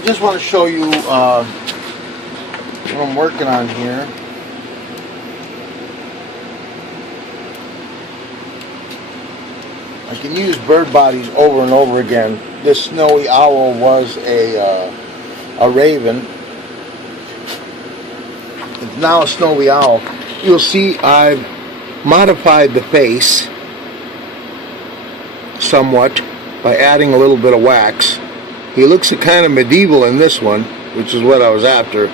I just want to show you what I'm working on here. I can use bird bodies over and over again. This snowy owl was a raven. It's now a snowy owl. You'll see I've modified the face somewhat by adding a little bit of wax. He looks kind of medieval in this one, which is what I was after,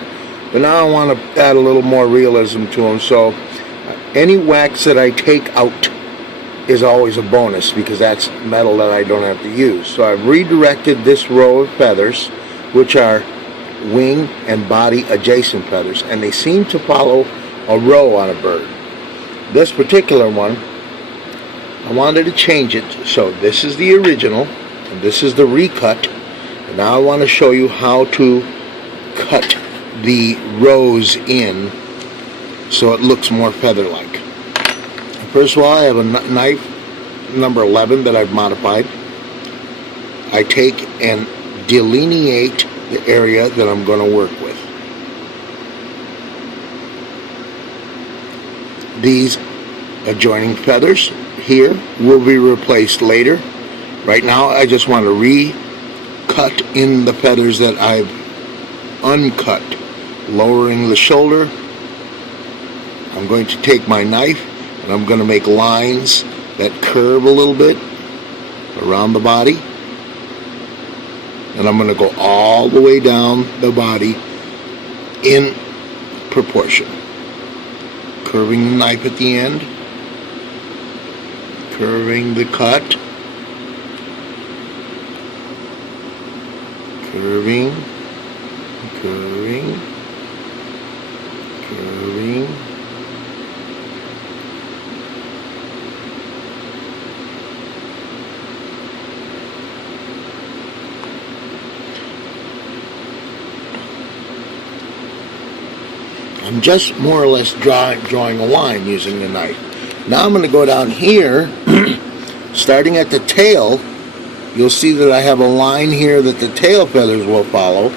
but now I want to add a little more realism to him. So any wax that I take out is always a bonus, because that's metal that I don't have to use. So I've redirected this row of feathers, which are wing and body adjacent feathers, and they seem to follow a row on a bird. This particular one, I wanted to change it, so this is the original and this is the recut, and now I want to show you how to cut the rows in so it looks more feather-like. First of all, I have a knife number 11 that I've modified. I take and delineate the area that I'm going to work with. These adjoining feathers here will be replaced later. Right now I just want to recut in the feathers that I've uncut, lowering the shoulder. I'm going to take my knife and I'm going to make lines that curve a little bit around the body, and I'm going to go all the way down the body in proportion, curving the knife at the end, curving the cut, curving, curving, curving. I'm just more or less drawing a line using the knife. Now I'm going to go down here, starting at the tail. You'll see that I have a line here that the tail feathers will follow.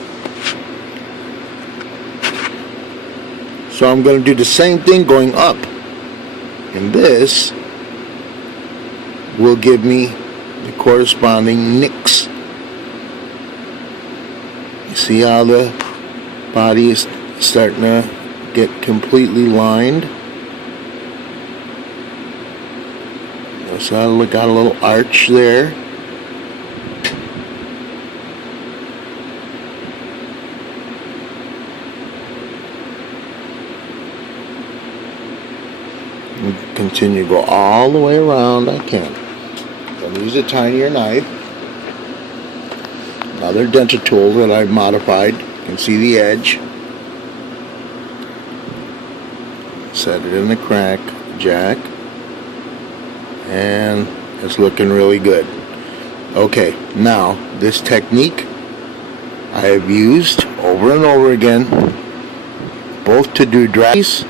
So I'm going to do the same thing going up. And this will give me the corresponding nicks. You see how the body is starting to get completely lined. So I got a little arch there. And continue to go all the way around I can. I'll use a tinier knife. Another denture tool that I've modified. You can see the edge. Set it in the crack jack, and it's looking really good. Okay, now this technique I have used over and over again, both to do dragons,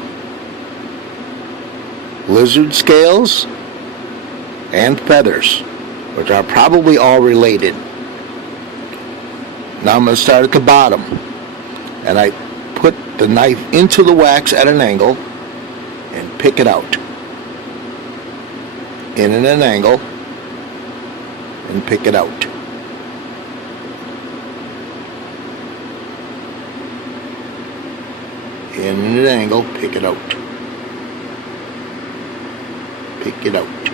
lizard scales, and feathers, which are probably all related. Now I'm going to start at the bottom, and I put the knife into the wax at an angle and pick it out. In at an angle and pick it out. In at an angle, pick it out. Pick it out.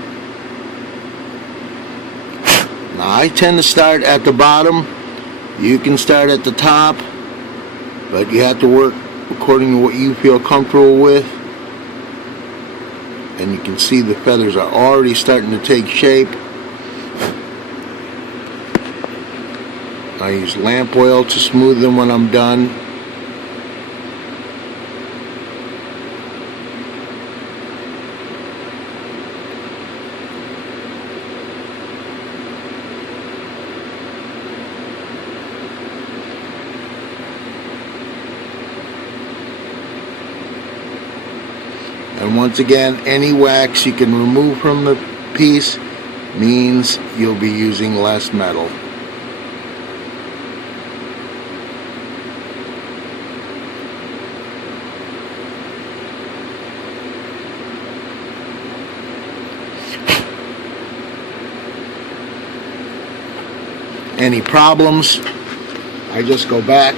Now I tend to start at the bottom. You can start at the top, but you have to work according to what you feel comfortable with. And you can see the feathers are already starting to take shape. I use lamp oil to smooth them when I'm done. And once again, any wax you can remove from the piece means you'll be using less metal. any problems, I just go back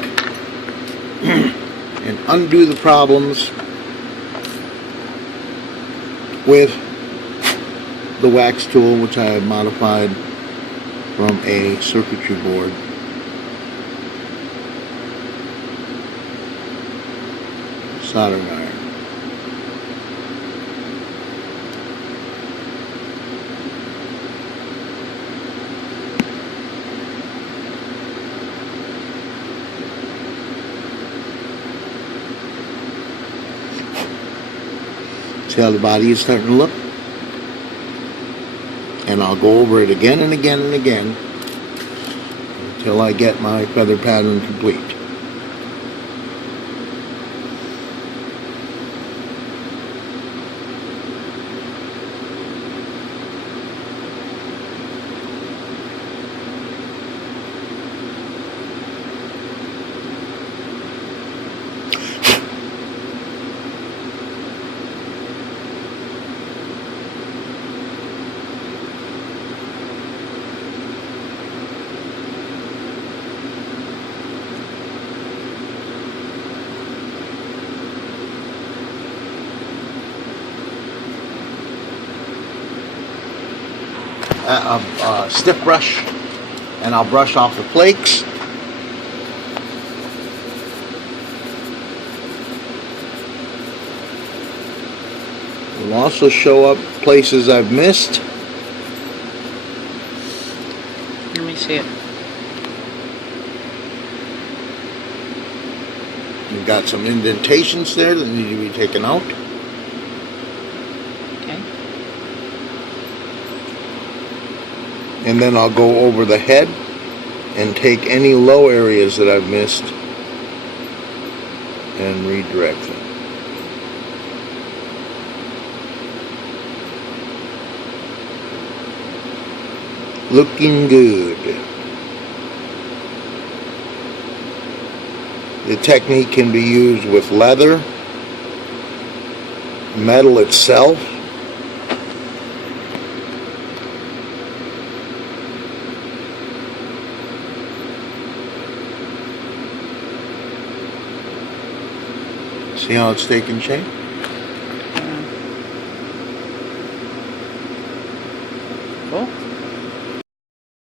and undo the problems with the wax tool, which I have modified from a circuitry board. Soldering iron. See how the body is starting to look? And I'll go over it again and again and again until I get my feather pattern complete. A stiff brush, and I'll brush off the flakes. It'll also show up places I've missed. Let me see it. You've got some indentations there that need to be taken out. Okay. And then I'll go over the head and take any low areas that I've missed and redirect them. Looking good. The technique can be used with leather, metal itself, see how it's taking shape?